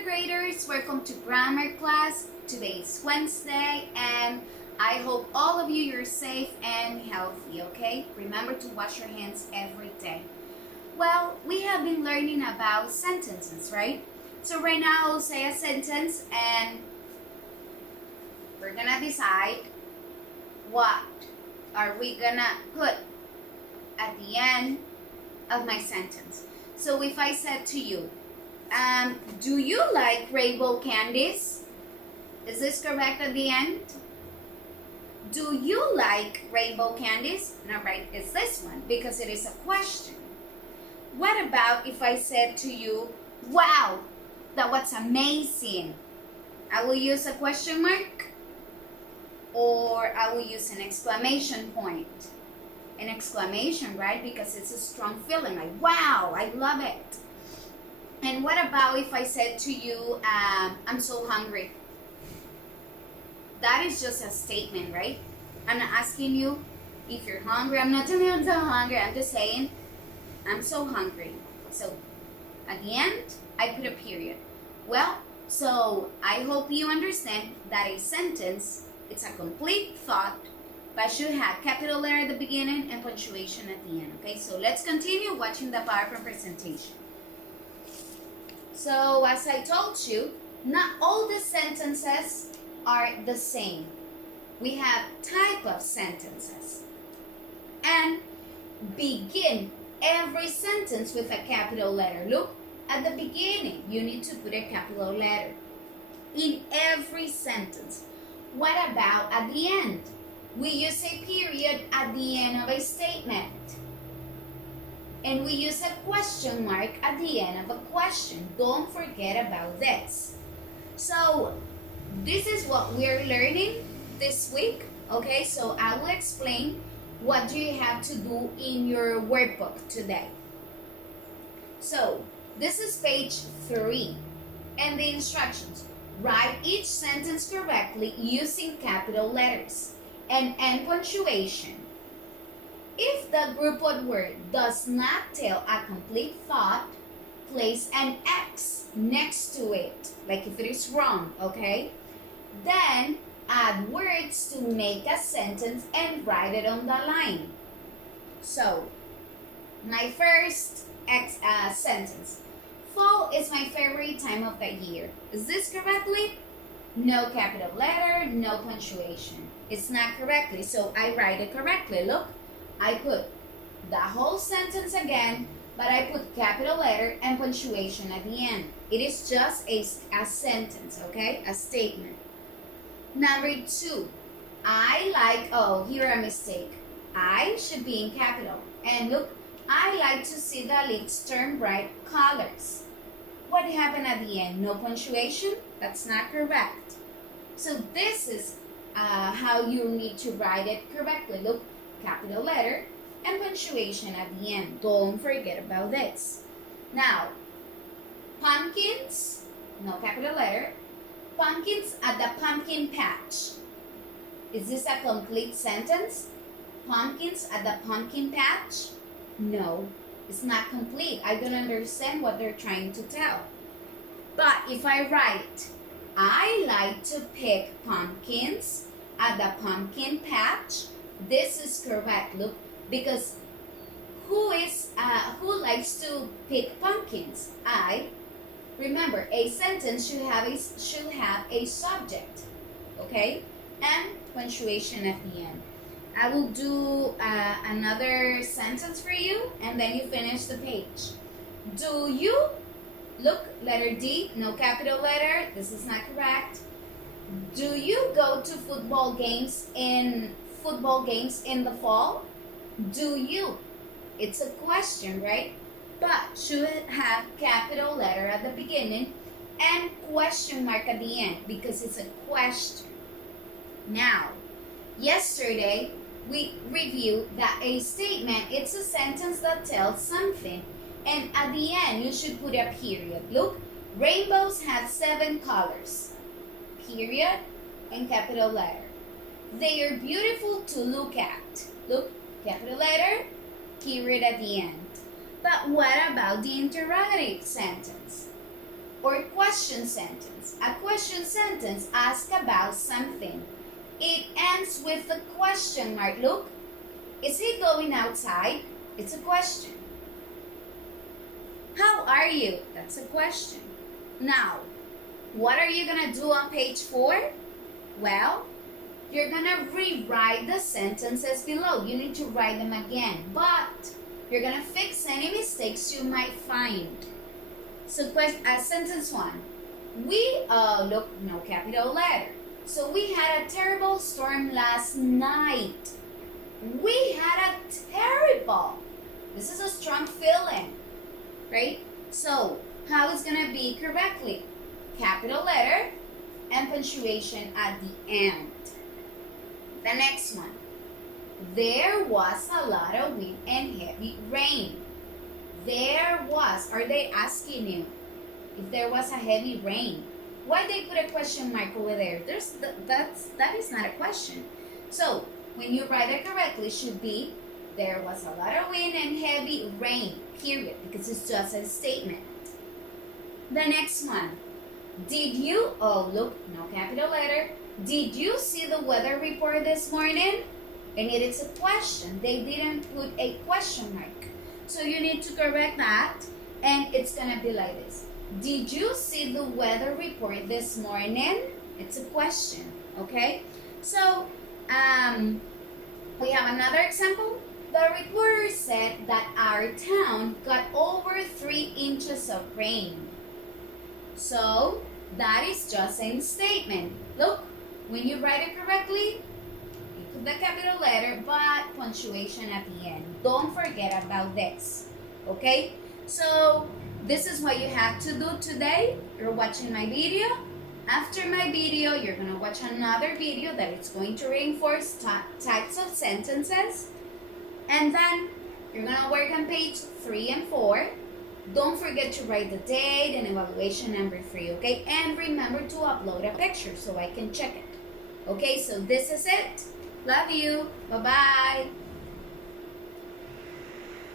third graders, welcome to grammar class. Today is Wednesday and I hope all of you are safe and healthy, okay? Remember to wash your hands every day. Well, we have been learning about sentences, right? So right now I'll say a sentence and we're gonna decide what are we gonna put at the end of my sentence. So if I said to you, do you like rainbow candies? Is this correct at the end? Do you like rainbow candies? No, right, it's this one because it is a question. What about if I said to you, wow, that was amazing? I will use a question mark or I will use an exclamation point. An exclamation, right? Because it's a strong feeling like, wow, I love it. And what about if I said to you, I'm so hungry? That is just a statement, right? I'm not asking you if you're hungry. I'm not telling you I'm so hungry. I'm just saying, I'm so hungry. So at the end, I put a period. Well, so I hope you understand that a sentence, it's a complete thought, but should have capital letter at the beginning and punctuation at the end. Okay, so let's continue watching the PowerPoint presentation. So as I told you, not all the sentences are the same. We have type of sentences. And begin every sentence with a capital letter. Look, at the beginning, you need to put a capital letter in every sentence. What about at the end? We use a period at the end of a statement. And we use a question mark at the end of a question. Don't forget about this. So this is what we're learning this week. Okay, so I will explain what do you have to do in your workbook today. So this is page 3 and the instructions. Write each sentence correctly using capital letters and end punctuation. If the grouped word does not tell a complete thought, place an X next to it, like if it is wrong, okay? Then add words to make a sentence and write it on the line. So, my first sentence. Fall is my favorite time of the year. Is this correctly? No capital letter, no punctuation. It's not correctly, so I write it correctly. Look, I put the whole sentence again, but I put capital letter and punctuation at the end. It is just a sentence, okay? A statement. Number 2, I like, oh, here a mistake. I should be in capital. And look, I like to see the leaves turn bright colors. What happened at the end? No punctuation? That's not correct. So this is how you need to write it correctly. Look, capital letter and punctuation at the end. Don't forget about this. Now, pumpkins, no capital letter. Pumpkins at the pumpkin patch. Is this a complete sentence? Pumpkins at the pumpkin patch? No, it's not complete. I don't understand what they're trying to tell. But if I write, I like to pick pumpkins at the pumpkin patch, this is correct. Look, because who likes to pick pumpkins? I. Remember, a sentence should have a subject, okay, and punctuation at the end. I will do another sentence for you, and then you finish the page. Do you? Look, letter D, no capital letter. This is not correct. Do you go to football games in the fall? Do you? It's a question, right? But should have capital letter at the beginning and question mark at the end because it's a question. Now, yesterday we reviewed that a statement, it's a sentence that tells something, and at the end you should put a period. Look, rainbows have 7 colors. Period and capital letter. They are beautiful to look at. Look, capital letter, period at the end. But what about the interrogative sentence? or question sentence. A question sentence asks about something. It ends with a question mark. Look, is he going outside? It's a question. How are you? That's a question. Now, what are you going to do on page 4? Well, you're going to rewrite the sentences below. You need to write them again, but you're going to fix any mistakes you might find. So, sentence 1. Look, no capital letter. So, we had a terrible storm last night. We had a terrible. This is a strong feeling, right? So, how is going to be correctly? Capital letter and punctuation at the end. The next one. There was a lot of wind and heavy rain. There was. Are they asking you if there was a heavy rain? Why they put a question mark over there? That is not a question. So when you write it correctly, it should be there was a lot of wind and heavy rain. Period. Because it's just a statement. The next one. Did you? Oh, look, no capital letter. Did you see the weather report this morning? And it is a question. They didn't put a question mark. So you need to correct that. And it's going to be like this. Did you see the weather report this morning? It's a question. Okay? So, we have another example. The reporter said that our town got over 3 inches of rain. So, that is just a statement. Look, when you write it correctly, you put the capital letter, but punctuation at the end. Don't forget about this. Okay? So, this is what you have to do today. You're watching my video. After my video, you're going to watch another video that is going to reinforce types of sentences. And then you're going to work on page 3 and 4. Don't forget to write the date and evaluation number 3, okay? And remember to upload a picture so I can check it. Okay, so this is it. Love you. Bye-bye.